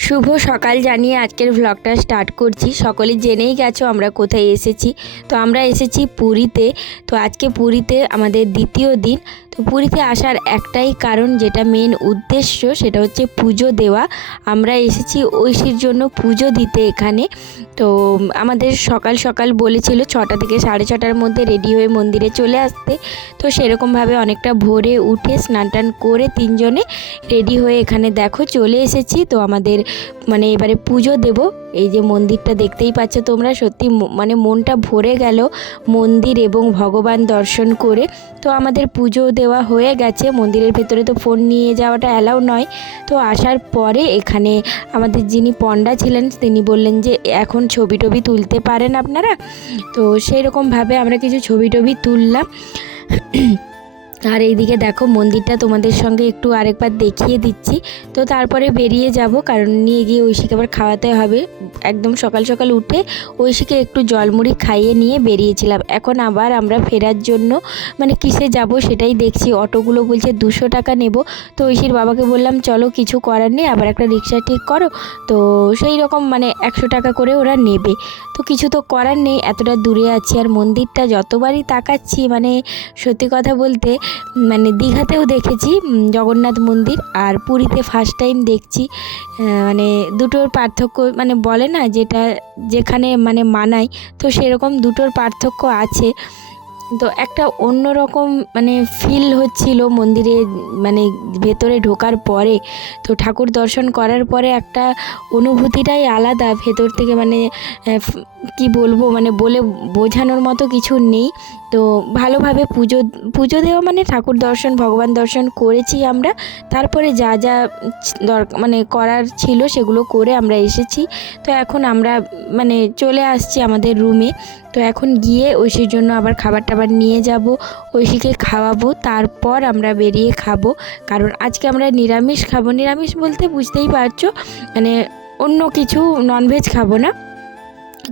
শুভ সকাল জানিয়ে আজকের ভ্লগটা স্টার্ট করছি। সকলে জেনেই গেছো আমরা কোথায় এসেছি। তো আমরা এসেছি পুরীতে। তো আজকে পুরীতে আমাদের দ্বিতীয় দিন। পুরীতে আসার একটাই কারণ, যেটা মেন উদ্দেশ্য, সেটা হচ্ছে পুজো দেওয়া। আমরা এসেছি ঐশীর জন্য পুজো দিতে এখানে। তো আমাদের সকাল সকাল বলেছিল ছটা থেকে সাড়ে ছটার মধ্যে রেডি হয়ে মন্দিরে চলে আসতে। তো সেরকমভাবে অনেকটা ভোরে উঠে স্নান টান করে তিনজনে রেডি হয়ে এখানে দেখো চলে এসেছি। তো আমাদের মানে এবারে পুজো দেব। এই যে মন্দিরটা দেখতেই পাচ্ছ তোমরা, সত্যি মানে মনটা ভরে গেল মন্দির এবং ভগবান দর্শন করে। তো আমাদের পুজো দেওয়া হয়ে গেছে। মন্দিরের ভেতরে তো ফোন নিয়ে যাওয়াটা অ্যালাউ নয়। তো আসার পরে এখানে আমাদের যিনি পণ্ডা ছিলেন, তিনি বললেন যে, এখন ছবি টবি তুলতে পারেন আপনারা? তো সেই রকমভাবে আমরা কিছু ছবি টবি তুললাম। আর এইদিকে দেখো মন্দিরটা তোমাদের সঙ্গে একটু আরেকবার দেখিয়ে দিচ্ছি। তো তারপরে বেরিয়ে যাব, কারণ নিয়ে গিয়ে ঐশীকে আবার খাওয়াতে হবে। একদম সকাল সকাল উঠে ঐশীকে একটু জলমুড়ি খাইয়ে নিয়ে বেরিয়েছিলাম। এখন আবার আমরা ফেরার জন্য মানে কিসে যাব সেটাই দেখছি। অটোগুলো বলছে দুশো টাকা নেব। তো ঐশীর বাবাকে বললাম, চলো কিছু করার নেই, আবার একটা রিক্সা ঠিক করো। তো সেই রকম মানে একশো টাকা করে ওরা নেবে। তো কিছু তো করার নেই, এতটা দূরে আছি। আর মন্দিরটা যতবারই তাকাচ্ছি মানে সত্যি কথা বলতে মানে দীঘাতেও দেখেছি জগন্নাথ মন্দির আর পুরীতে ফার্স্ট টাইম দেখছি। মানে দুটোর পার্থক্য মানে বলে না যেটা যেখানে মানে মানায়, তো সেরকম দুটোর পার্থক্য আছে। তো একটা অন্যরকম মানে ফিল হচ্ছিল মন্দিরে মানে ভেতরে ঢোকার পরে। তো ঠাকুর দর্শন করার পরে একটা অনুভূতিটাই আলাদা, ভেতর থেকে মানে কি বলব মানে বলে বোঝানোর মতো কিছু নেই। তো ভালোভাবে পুজো পুজো দেওয়া মানে ঠাকুর দর্শন, ভগবান দর্শন করেছি আমরা। তারপরে যা যা দরকার মানে করার ছিল সেগুলো করে আমরা এসেছি। তো এখন আমরা মানে চলে আসছি আমাদের রুমে। তো এখন গিয়ে ঐশীর জন্য আবার খাবার টাবার নিয়ে যাব, ঐশীকে খাওয়াবো, তারপর আমরা বেরিয়ে খাব। কারণ আজকে আমরা নিরামিষ খাব। নিরামিষ বলতে বুঝতেই পারছ মানে অন্য কিছু ননভেজ খাব না।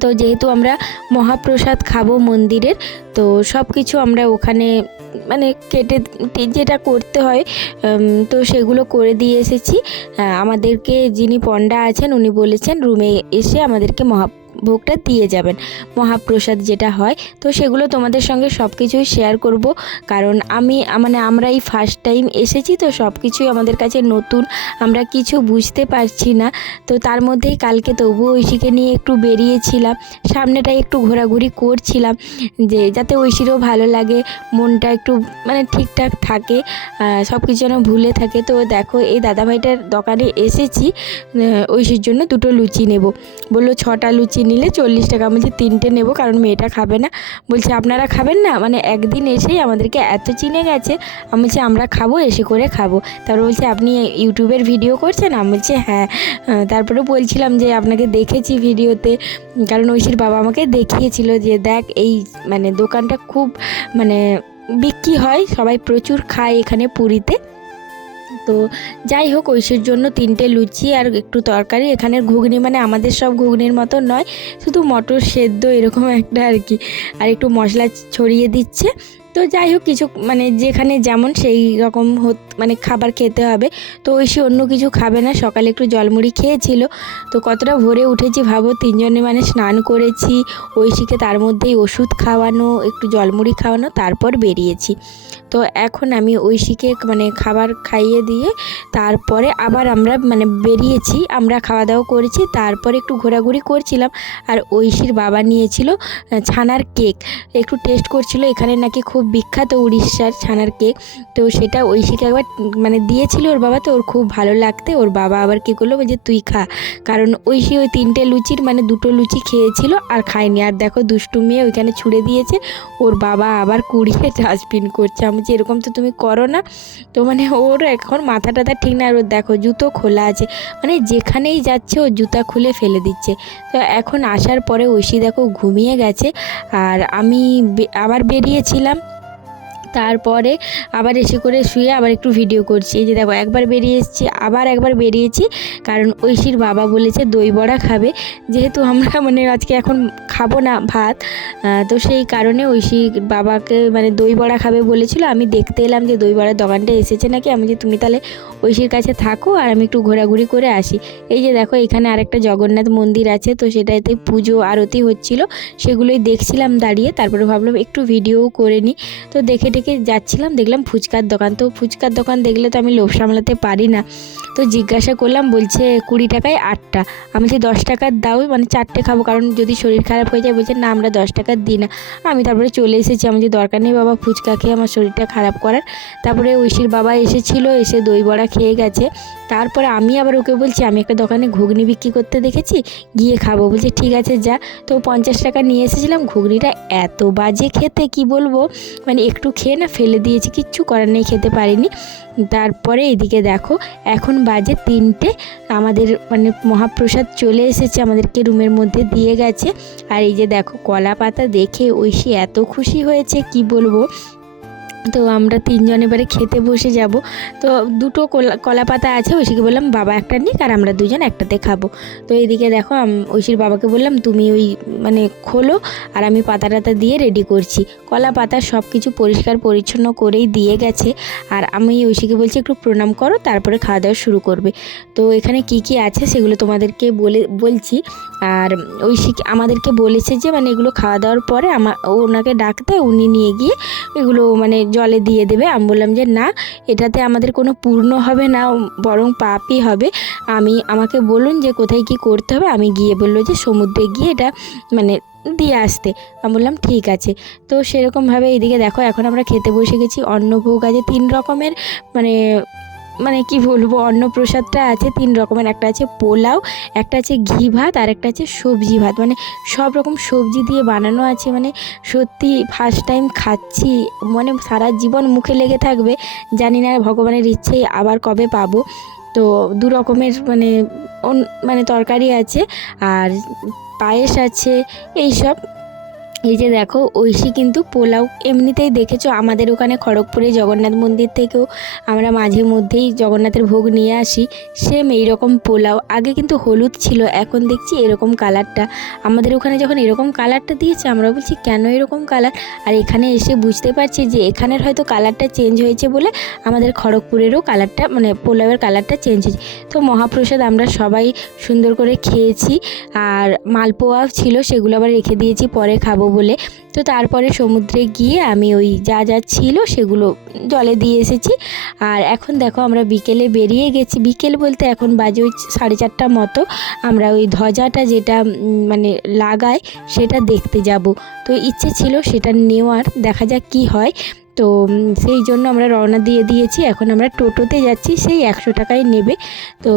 তো যেহেতু আমরা মহাপ্রসাদ খাব মন্দিরের, তো সব কিছু আমরা ওখানে মানে কেটে যেটা করতে হয় তো সেগুলো করে দিয়ে এসেছি। আমাদেরকে যিনি পণ্ডা আছেন, উনি বলেছেন, রুমে এসে আমাদেরকে মহাভোগটা দিয়ে যাবেন। মহাপ্রসাদ যেটা হয়, তো সেগুলো তোমাদের সঙ্গে সব কিছুই শেয়ার করব। কারণ আমি মানে আমরা এই ফার্স্ট টাইম এসেছি, তো সব কিছুই আমাদের কাছে নতুন। আমরা কিছু বুঝতে পারছি না। তো তার মধ্যেই কালকে তবুও ঐশীকে নিয়ে একটু বেরিয়েছিলাম। সামনেটাই একটু ঘোরাঘুরি করছিলাম, যে যাতে ঐশীরও ভালো লাগে, মনটা একটু মানে ঠিকঠাক থাকে সব কিছু যেন ভুলে থাকে। তো দেখো, এই দাদাভাইটার দোকানে এসেছি ঐশীর জন্য দুটো লুচি নেব। বলল ছটা লুচি নিলে চল্লিশ টাকা। বলছি, তিনটে নেব, কারণ মেয়েটা খাবে না। বলছে, আপনারা খাবেন না? মানে একদিন এসেই আমাদেরকে এত চিনে গেছে। আমি বলছি, আমরা খাব, এসে করে খাব। তারপর বলছে, আপনি ইউটিউবের ভিডিও করছেন? আমি বলছি হ্যাঁ। তারপরে বলছিলাম যে, আপনাকে দেখেছি ভিডিওতে। কারণ ঐশীর বাবা আমাকে দেখিয়েছিল যে, দেখ, এই মানে দোকানটা খুব মানে বিক্রি হয়, সবাই প্রচুর খায় এখানে পুরীতে। তো যাই হোক, ঐশীর জন্য তিনটে লুচি আর একটু তরকারি। এখানের ঘুগনি মানে আমাদের সব ঘুগনির মতো নয়, শুধু মটর সেদ্ধ এরকম একটা আর কি। আর একটু মশলা ছড়িয়ে দিচ্ছে। তো যাই হোক, কিছু মানে যেখানে যেমন সেই রকম মানে খাবার খেতে হবে। তো ঐশী অন্য কিছু খাবে না, সকালে একটু জলমুড়ি খেয়েছিল। তো কতটা ভোরে উঠেছি ভাবো, তিনজনে মানে স্নান করেছি। ঐশীকে তার মধ্যেই ওষুধ খাওয়ানো, একটু জলমুড়ি খাওয়ানো, তারপর বেরিয়েছি। তো এখন আমি ঐশীকে মানে খাবার খাইয়ে দিয়ে তারপরে আবার আমরা মানে বেরিয়েছি, আমরা খাওয়া দাওয়া করেছি, তারপরে একটু ঘোরাঘুরি করছিলাম আর ঐশীর বাবা নিয়েছিল ছানার কেক। একটু টেস্ট করছিল, এখানে নাকি খুব বিখ্যাত উড়িষ্যার ছানার কেক। তো সেটা ঐশীকে একবার মানে দিয়েছিল ওর বাবা, তো ওর খুব ভালো লাগতে, ওর বাবা আবার কী করল যে তুই খা। কারণ ঐশী ওই তিনটে লুচির মানে দুটো লুচি খেয়েছিল আর খায়নি। আর দেখো দুষ্টু মেয়ে ওইখানে ছুঁড়ে দিয়েছে, ওর বাবা আবার কুড়িয়ে ডাস্টবিন করছে। আমি যে এরকম তো তুমি করো না, তো মানে ওর এখন মাথা টাথা ঠিক না ওর দেখো, জুতো খোলা আছে। মানে যেখানেই যাচ্ছে, ও জুতা খুলে ফেলে দিচ্ছে। তো এখন আসার পরে ঐশী দেখো ঘুমিয়ে গেছে। আর আমি আবার বেরিয়েছিলাম। তারপরে আবার এসে করে শুয়ে আবার একটু ভিডিও করছি। এই যে দেখো, একবার বেরিয়ে এসেছি, আবার একবার বেরিয়েছি, কারণ ঐশীর বাবা বলেছে দই বড়া খাবে। যেহেতু আমরা মানে আজকে এখন খাব না ভাত তো সেই কারণে ঐশী বাবাকে মানে দই বড়া খাবে বলেছিল। আমি দেখতে এলাম যে দই বড়ার দোকানটা এসেছে নাকি। আমি যে তুমি তাহলে ঐশীর কাছে থাকো আর আমি একটু ঘোরাঘুরি করে আসি। এই যে দেখো, এখানে আরেকটা জগন্নাথ মন্দির আছে, তো সেটাতে পুজো, আরতি হচ্ছিল, সেগুলোই দেখছিলাম দাঁড়িয়ে। তারপরে ভাবলাম একটু ভিডিও করে নিই তো দেখে টেকে যাচ্ছিলাম, দেখলাম ফুচকার দোকান। তো ফুচকার দোকান দেখলে তো আমি লোভ সামলাতে পারি না। তো জিজ্ঞাসা করলাম, বলছে কুড়ি টাকায় আটটা। আমি যে দশ টাকার দাও মানে চারটে খাব, কারণ যদি শরীর খারাপ হয়ে যায়, বলছে, না, আমরা দশ টাকার দিই না। আমি তারপরে চলে এসেছি। আমি যে দরকার নেই বাবা, ফুচকা খেয়ে আমার শরীরটা খারাপ করার। তারপরে ঐশীর বাবা এসেছিল, এসে দই বড়া খেয়ে গেছে। তারপরে আমি আবার ওকে বলছি, আমি একটা দোকানে ঘুগনি বিক্রি করতে দেখেছি, গিয়ে খাব। বলছে, ঠিক আছে, যা। তো পঞ্চাশ টাকা নিয়ে এসেছিলাম, ঘুগনিটা এত বাজে খেতে, কি বলব? মানে একটু খেয়ে না ফেলে দিয়েছি, কিচ্ছু করার নেই, খেতে পারিনি। তারপরে এদিকে দেখো, এখন বাজে তিনটে, আমাদের মানে মহাপ্রসাদ চলে এসেছে, আমাদেরকে রুমের মধ্যে দিয়ে গেছে। আর এই যে দেখো কলা পাতা দেখে ঐশী এত খুশি হয়েছে, কি বলব? তো আমরা তিনজন এবারে খেতে বসে যাব। তো দুটো কলা কলা পাতা আছে, ঐশীকে বললাম, বাবা একটা নিক আর আমরা দুজন একটাতে খাব। তো এইদিকে দেখো ঐশীর বাবাকে বললাম, তুমি ওই মানে খোলো আর আমি পাতা টাতা দিয়ে রেডি করছি। কলা পাতা সব কিছু পরিষ্কার পরিচ্ছন্ন করেই দিয়ে গেছে। আর আমি ঐশীকে বলছি, একটু প্রণাম করো, তারপরে খাওয়া দাওয়া শুরু করবে। তো এখানে কি কি আছে সেগুলো তোমাদেরকে বলে, বলছি। আর ঐশী আমাদেরকে বলেছে যে মানে এগুলো খাওয়া দাওয়ার পরে আমার ওনাকে ডাকতে উনি নিয়ে গিয়ে এগুলো মানে জলে দিয়ে দেবে। আমি বললাম যে, না, এটাতে আমাদের কোনো পূর্ণ হবে না, বরং পাপই হবে। আমি, আমাকে বলুন যে, কোথায় কি করতে হবে। আমি গিয়ে বলল যে, সমুদ্রে গিয়ে এটা মানে দিয়ে আসতে। আমি বললাম, ঠিক আছে। তো সেরকমভাবে এইদিকে দেখো, এখন আমরা খেতে বসে গেছি অন্নভোগ আছে তিন রকমের মানে মানে কি বলব, অন্নপ্রসাদটা আছে, তিন রকমের। একটা আছে পোলাও, একটা আছে ঘি ভাত, আর একটা আছে সবজি ভাত। মানে সব রকম সবজি দিয়ে বানানো আছে মানে সত্যি ফার্স্ট টাইম খাচ্ছি। মানে সারা জীবন মুখে লেগে থাকবে, জানি না ভগবানের ইচ্ছেই আবার কবে পাবো। তো দু রকমের মানে মানে তরকারি আছে, আর পায়েস আছে এই সব এই যে দেখো, ঐশী কিন্তু পোলাও এমনিতেই দেখেছ আমাদের ওখানে খড়গপুরে জগন্নাথ মন্দির থেকেও আমরা মাঝে মধ্যেই জগন্নাথের ভোগ নিয়ে আসি। সেম এইরকম পোলাও। আগে কিন্তু হলুদ ছিল, এখন দেখছি এরকম কালারটা। আমাদের ওখানে যখন এরকম কালারটা দিয়েছে, আমরা বলছি, কেন এরকম কালার? আর এখানে এসে বুঝতে পারছি যে এখানের হয়তো কালারটা চেঞ্জ হয়েছে বলে আমাদের খড়গপুরেরও কালারটা মানে পোলাওয়ের কালারটা চেঞ্জ হয়েছে। তো মহাপ্রসাদ আমরা সবাই সুন্দর করে খেয়েছি। আর মালপোয়াও ছিল, সেগুলো আবার রেখে দিয়েছি, পরে খাব বলে। তো তারপরে সমুদ্রে গিয়ে আমি ওই যা যা ছিল সেগুলো জলে দিয়ে এসেছি। আর এখন দেখো আমরা বিকেলে বেরিয়ে গেছি। বিকেল বলতে এখন বাজে ওই সাড়ে চারটা মতো। আমরা ওই ধ্বজাটা যেটা মানে লাগায় সেটা দেখতে যাব। তো ইচ্ছে ছিল সেটা নেওয়ার। দেখা যাক কি হয়। তো সেই জন্য আমরা রওনা দিয়ে দিয়েছি। এখন আমরা টোটোতে যাচ্ছি, সেই একশো টাকায় নেবে। তো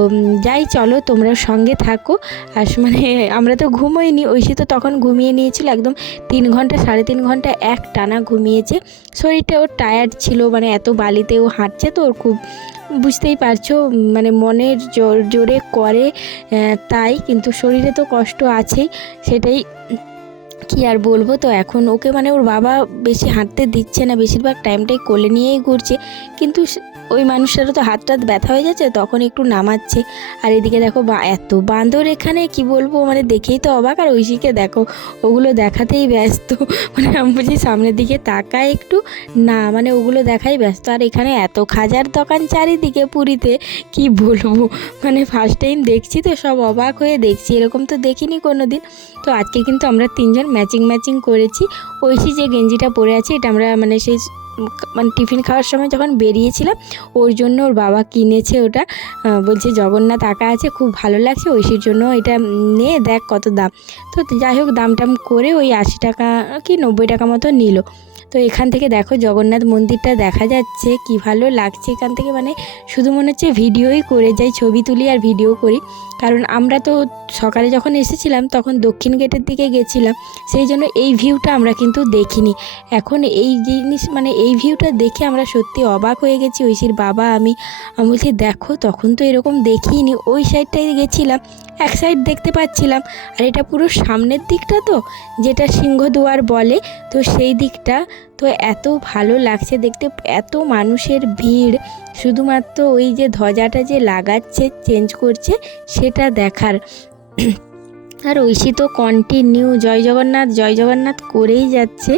যাই, চলো তোমরা সঙ্গে থাকো। আর মানে আমরা তো ঘুমোইনি, ঐশী তো তখন ঘুমিয়ে নিয়েছিল একদম তিন ঘণ্টা, সাড়ে তিন ঘণ্টা এক টানা ঘুমিয়েছে। শরীরটা ওর টায়ার্ড ছিল মানে এত বালিতে ও হাঁটছে তো, ওর খুব বুঝতেই পারছ মানে মনের জোর, জোরে করে তাই, কিন্তু শরীরে তো কষ্ট আছেই, সেটাই কি আর বলব তো? এখন ওকে মানে ওর বাবা বেশি হাঁটতে দিচ্ছে না, বেশিরভাগ টাইমটাই কোলে নিয়েই ঘুরছে। কিন্তু ওই মানুষটারও তো হাত টাত ব্যথা হয়ে যাচ্ছে, তখন একটু নামাচ্ছে। আর এদিকে দেখো বা- এত বান্দর এখানে, কি বলব? মানে দেখেই তো অবাক। আর ঐশীকে দেখো, ওগুলো দেখাতেই ব্যস্ত। মানে আমি বলছি, সামনের দিকে তাকায় একটু। না মানে ওগুলো দেখাই ব্যস্ত। আর এখানে এত খাজার দোকান চারিদিকে পুরীতে, কি বলব? মানে ফার্স্ট টাইম দেখছি তো, সব অবাক হয়ে দেখছি। এরকম তো দেখিনি কোনো দিন তো আজকে কিন্তু আমরা তিনজন ম্যাচিং ম্যাচিং করেছি। ঐশী যে গেঞ্জিটা পরে আছে, এটা আমরা মানে সেই মানে টিফিন খাওয়ার সময় যখন বেরিয়েছিলাম, ওর জন্য ওর বাবা কিনেছে ওটা। বলছে, জগন্নাথ আঁকা আছে, খুব ভালো লাগছে, ঐশীর জন্য এটা নে, দেখ কত দাম। তো যাই হোক দাম টাম করে ওই আশি টাকা কি নব্বই টাকা মতো নিল। তো এখান থেকে দেখো জগন্নাথ মন্দিরটা দেখা যাচ্ছে, কি ভালো লাগছে এখান থেকে। মানে শুধু মনে হচ্ছে ভিডিওই করে যাই, ছবি তুলি আর ভিডিও করি। কারণ আমরা তো সকালে যখন এসেছিলাম তখন দক্ষিণ গেটের দিকে গেছিলাম, সেই জন্য এই ভিউটা আমরা কিন্তু দেখিনি। এখন এই জিনিস মানে এই ভিউটা দেখে আমরা সত্যি অবাক হয়ে গেছি। ঐশীর বাবা, আমি আমি বলছি, দেখো, তখন তো এরকম দেখিনি। ওই সাইডটায় গেছিলাম, এক সাইড দেখতে পাচ্ছিলাম। আর এটা পুরো সামনের দিকটা তো, যেটা সিংহদুয়ার বলে, তো সেই দিকটা তো এত ভালো লাগছে দেখতে, এত মানুষের ভিড়। শুধুমাত্র ওই যে ধ্বজাটা যে লাগাচ্ছে চেঞ্জ করছে, সেটা দেখার। আর ঐশী তো কন্টিনিউ জয় জগন্নাথ জয় জগন্নাথ করেই যাচ্ছে।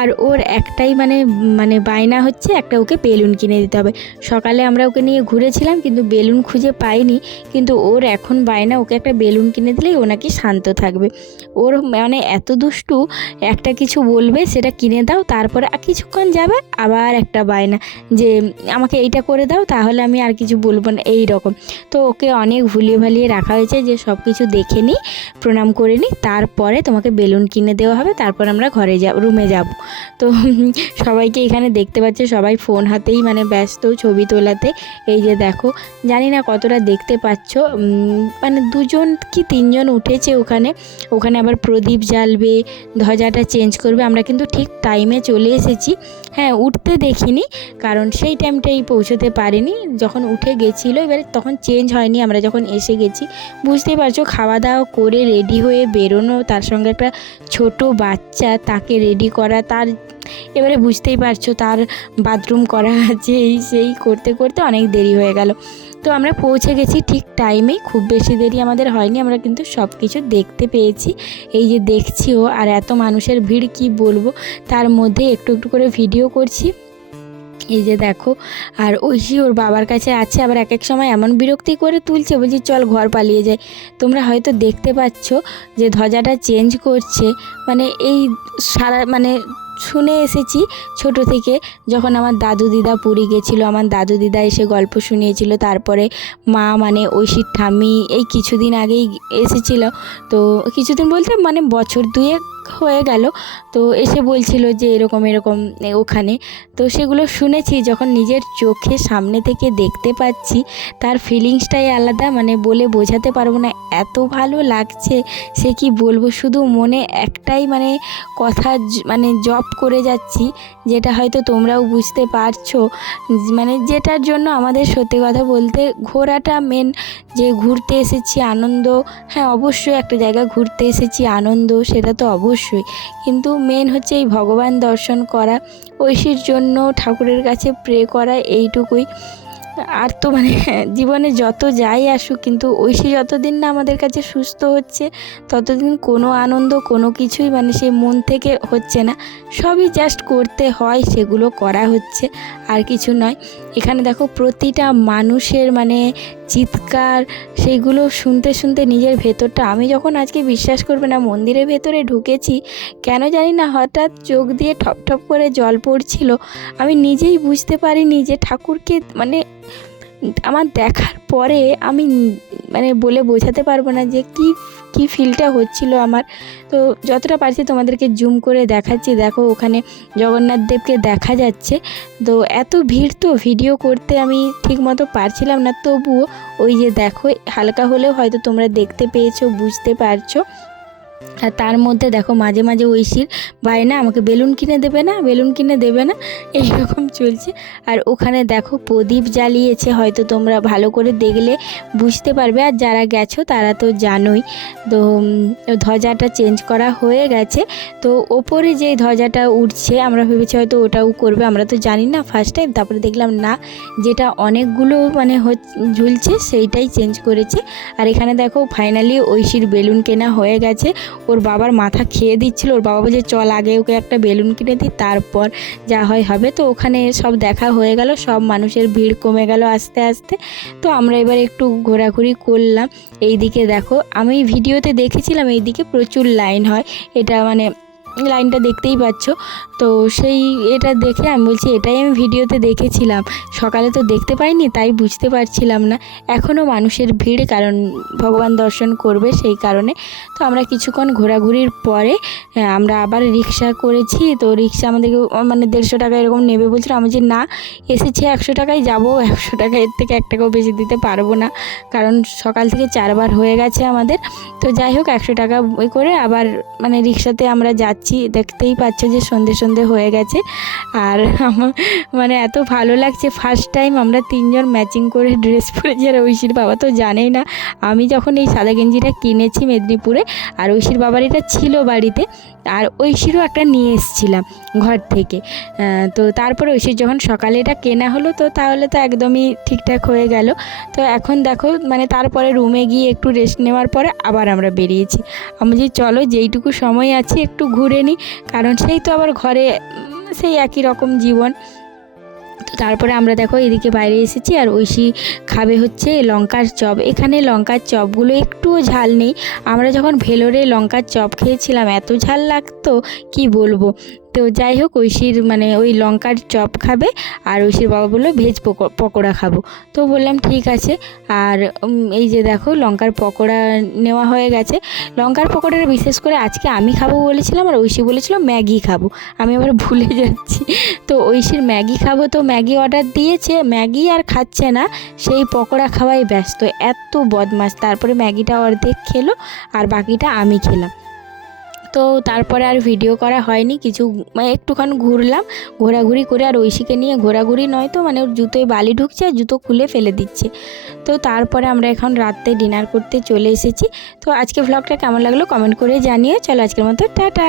আর ওর একটাই মানে মানে বায়না হচ্ছে একটা ওকে বেলুন কিনে দিতে হবে। সকালে আমরা ওকে নিয়ে ঘুরেছিলাম কিন্তু বেলুন খুঁজে পাইনি। কিন্তু ওর এখন বায়না, ওকে একটা বেলুন কিনে দিলেই ও নাকি শান্ত থাকবে। ওর মানে এত দুষ্টু, একটা কিছু বলবে, সেটা কিনে দাও, তারপরে আর কিছুক্ষণ যাবে, আবার একটা বায়না যে, আমাকে এইটা করে দাও, তাহলে আমি আর কিছু বলব না। এই রকম তো ওকে অনেক ভুলিয়ে ভালিয়ে রাখা হয়েছে যে সব কিছু দেখে নিই প্রণাম করে নিই, তারপরে তোমাকে বেলুন কিনে দেওয়া হবে, তারপর আমরা ঘরে যাব রুমে যাব। তো সবাইকে এখানে দেখতে পাচ্ছে, সবাই ফোন হাতেই মানে ব্যস্ত ছবি তোলাতে। এই যে দেখো, জানি না কতটা দেখতে পাচ্ছ মানে দুজন কি তিনজন উঠেছে ওখানে। ওখানে আবার প্রদীপ জ্বালবে, ধ্বজাটা চেঞ্জ করবে। আমরা কিন্তু ঠিক টাইমে চলে এসেছি। হ্যাঁ উঠতে দেখিনি, কারণ সেই টাইমটাই পৌঁছতে পারিনি। যখন উঠে গেছিল, এবারে তখন চেঞ্জ হয়নি, আমরা যখন এসে গেছি, বুঝতেই পারছ খাওয়া দাওয়া করে রেডি হয়ে বেরোনো, তার সঙ্গে একটা ছোট বাচ্চা, তাকে রেডি করা, তার এবারে বুঝতেই পারছ তার বাথরুম করা আছে এই সেই করতে করতে অনেক দেরি হয়ে গেল। তো আমরা পৌঁছে গেছি ঠিক টাইমেই খুব বেশি দেরি আমাদের হয়নি, আমরা কিন্তু সব কিছু দেখতে পেয়েছি। এই যে দেখছিও আর এত মানুষের ভিড় কি বলব? তার মধ্যে একটু একটু করে ভিডিও করছি। এই যে দেখো, আর ঐশী ওর বাবার কাছে আছে, আবার এক এক সময় এমন বিরক্তি করে তুলছে, বলছি, চল ঘর পালিয়ে যাই। তোমরা হয়তো দেখতে পাচ্ছ যে ধ্বজাটা চেঞ্জ করছে। মানে এই সারা মানে শুনে এসেছি ছোট থেকে। যখন আমার দাদু দিদা পুরী গেছিল, আমার দাদু দিদা এসে গল্প শুনিয়েছিল। তারপরে মা মানে ঐশীর ঠামি এই কিছুদিন আগেই এসেছিল। তো কিছুদিন বলতে মানে বছর দুয়েক হয়ে গেল। তো এসে বলছিল যে এরকম এরকম ওখানে। তো সেগুলো শুনেছি, যখন নিজের চোখে সামনে থেকে দেখতে পাচ্ছি, তার ফিলিংসটাই আলাদা। মানে বলে বোঝাতে পারব না, এত ভালো লাগছে, সে কি বলব? শুধু মনে একটাই মানে কথা মানে জপ করে যাচ্ছি, যেটা হয়তো তোমরাও বুঝতে পারছ। মানে যেটার জন্য আমাদের সত্যি কথা বলতে ঘোরাটা মেন যে ঘুরতে এসেছি আনন্দ। হ্যাঁ অবশ্যই একটা জায়গা ঘুরতে এসেছি আনন্দ, সেটা তো অবশ্যই। কিন্তু মেন হচ্ছে এই ভগবান দর্শন করা, ঐশীর জন্য ঠাকুরের কাছে প্রে করা এইটুকুই। আর তো মানে জীবনে যত যাই আসুক, কিন্তু ঐশী যতদিন না আমাদের কাছে সুস্থ হচ্ছে, ততদিন কোনো আনন্দ, কোনো কিছুই মানে সেই মন থেকে হচ্ছে না। সবই জাস্ট করতে হয়, সেগুলো করা হচ্ছে, আর কিছু নয়। এখানে দেখো প্রতিটা মানুষের মানে চিৎকার সেইগুলো শুনতে শুনতে নিজের ভেতরটা। আমি যখন আজকে বিশ্বাস করবে না, মন্দিরের ভেতরে ঢুকেছি, কেন জানি না, হঠাৎ চোখ দিয়ে ঠপ ঠপ করে জল পড়ছিল। আমি নিজেই বুঝতে পারিনি যে ঠাকুরকে মানে আমার দেখার পরে আমি মানে বলে বোঝাতে পারব না যে কি কি ফিলটা হচ্ছিল আমার। তো যতটা পারছি তোমাদেরকে জুম করে দেখাচ্ছি। দেখো, ওখানে জগন্নাথ দেবকে দেখা যাচ্ছে। তো এত ভিড় তো ভিডিও করতে আমি ঠিক মতো পারছিলাম না। তবুও ওই যে দেখো, হালকা হলেও হয়তো তোমরা দেখতে পেয়েছ, বুঝতে পারছ। আর তার মধ্যে দেখো মাঝে মাঝে ঐশীর বায়না আমাকে বেলুন কিনে দেবে না, বেলুন কিনে দেবে না, এইরকম চলছে। আর ওখানে দেখো প্রদীপ জ্বালিয়েছে, হয়তো তোমরা ভালো করে দেখলে বুঝতে পারবে। আর যারা গেছো তারা তো জানোই, তো ধ্বজাটা চেঞ্জ করা হয়ে গেছে। তো ওপরে যে ধ্বজাটা উঠছে, আমরা ভেবেছি হয়তো ওটাও করবে, আমরা তো জানি না ফার্স্ট টাইম তারপরে দেখলাম না, যেটা অনেকগুলো মানে ঝুলছে সেইটাই চেঞ্জ করেছে। আর এখানে দেখো ফাইনালি ঐশীর বেলুন কেনা হয়ে গেছে। ওর বাবার মাথা খেয়ে দিচ্ছিল। ওর বাবা বলছে, চল আগে ওকে একটা বেলুন কিনে দিই, তারপর যা হয় হবে। তো ওখানে সব দেখা হয়ে গেল, সব মানুষের ভিড় কমে গেল আস্তে আস্তে। তো আমরা এবার একটু ঘোরাঘুরি করলাম। এই দিকে দেখো, আমি ভিডিওতে দেখেছিলাম এই দিকে প্রচুর লাইন হয়। এটা মানে লাইনটা দেখতেই পাচ্ছ। তো সেই এটা দেখে আমি বলছি, এটাই আমি ভিডিওতে দেখেছিলাম। সকালে তো দেখতে পাইনি, তাই বুঝতে পারছিলাম না। এখনও মানুষের ভিড়, কারণ ভগবান দর্শন করবে সেই কারণে। তো আমরা কিছুক্ষণ ঘোরাঘুরির পরে আমরা আবার রিক্সা করেছি। তো রিক্সা আমাদেরকে মানে দেড়শো টাকা এরকম নেবে বলছিল। আমি যে না, এসেছি একশো টাকায়, যাব একশো টাকা এর থেকে এক টাকাও বেশি দিতে পারব না। কারণ সকাল থেকে চারবার হয়ে গেছে আমাদের। তো যাই হোক, একশো টাকা করে আবার মানে রিক্সাতে আমরা যাচ্ছি। যাচ্ছি দেখতেই পাচ্ছ যে সন্ধে সন্ধে হয়ে গেছে। আর আমার মানে এত ভালো লাগছে ফার্স্ট টাইম আমরা তিনজন ম্যাচিং করে ড্রেস পরেছি আর ঐশীর বাবা তো জানেই না, আমি যখন এই সাদা গেঞ্জিটা কিনেছি মেদিনীপুরে, আর ঐশীর বাবার এটা ছিল বাড়িতে, আর ঐশীরও একটা নিয়ে এসেছিলাম ঘর থেকে। তো তারপরে ঐশীর যখন সকালে এটা কেনা হলো, তো তাহলে তো একদমই ঠিকঠাক হয়ে গেল। তো এখন দেখো মানে তারপরে রুমে গিয়ে একটু রেস্ট নেওয়ার পরে আবার আমরা বেরিয়েছি। আমি যে চলো যেইটুকু সময় আছে একটু ঘুরে নিই, কারণ সেই তো আবার ঘরে সেই একই রকম জীবন। তো তারপরে আমরা দেখো এদিকে বাইরে এসেছি আর ঐশী খাবে হচ্ছে লঙ্কার চপ। এখানে লঙ্কার চপগুলো একটুও ঝাল নেই। আমরা যখন ভেলোরে লঙ্কার চপ খেয়েছিলাম, এত ঝাল লাগতো, কি বলব? তো যাই হোক, ঐশীর মানে ওই লঙ্কার চপ খাবে আর ঐশীর বাবা বলল, ভেজ পকো- পকোড়া খাব। তো বললাম, ঠিক আছে। আর এই যে দেখো, লঙ্কার পকোড়া নেওয়া হয়ে গেছে। লঙ্কার পকোড়াটা বিশেষ করে আজকে আমি খাব বলেছিলাম আর ঐশী বলেছিল, ম্যাগি খাব। আমি আবার ভুলে যাচ্ছি। তো ঐশীর ম্যাগি খাব তো ম্যাগি অর্ডার দিয়েছে, ম্যাগি আর খাচ্ছে না, সেই পকোড়া খাওয়াই ব্যস্ত। এত বদমাস তারপরে ম্যাগিটা অর্ধেক খেলো আর বাকিটা আমি খেলাম। তো তারপরে আর ভিডিও করা হয়নি, কিছু মানে একটুখানি ঘুরলাম, ঘোরাঘুরি করে আর ঐশীকে নিয়ে ঘোরাঘুরি নয় তো মানে ওর জুতোয় বালি ঢুকছে আর জুতো খুলে ফেলে দিচ্ছে। তো তারপরে আমরা এখন রাত্রে ডিনার করতে চলে এসেছি। তো আজকে ভ্লগটা কেমন লাগল কমেন্ট করে জানিয়ে চলো আজকের মতো টাটা।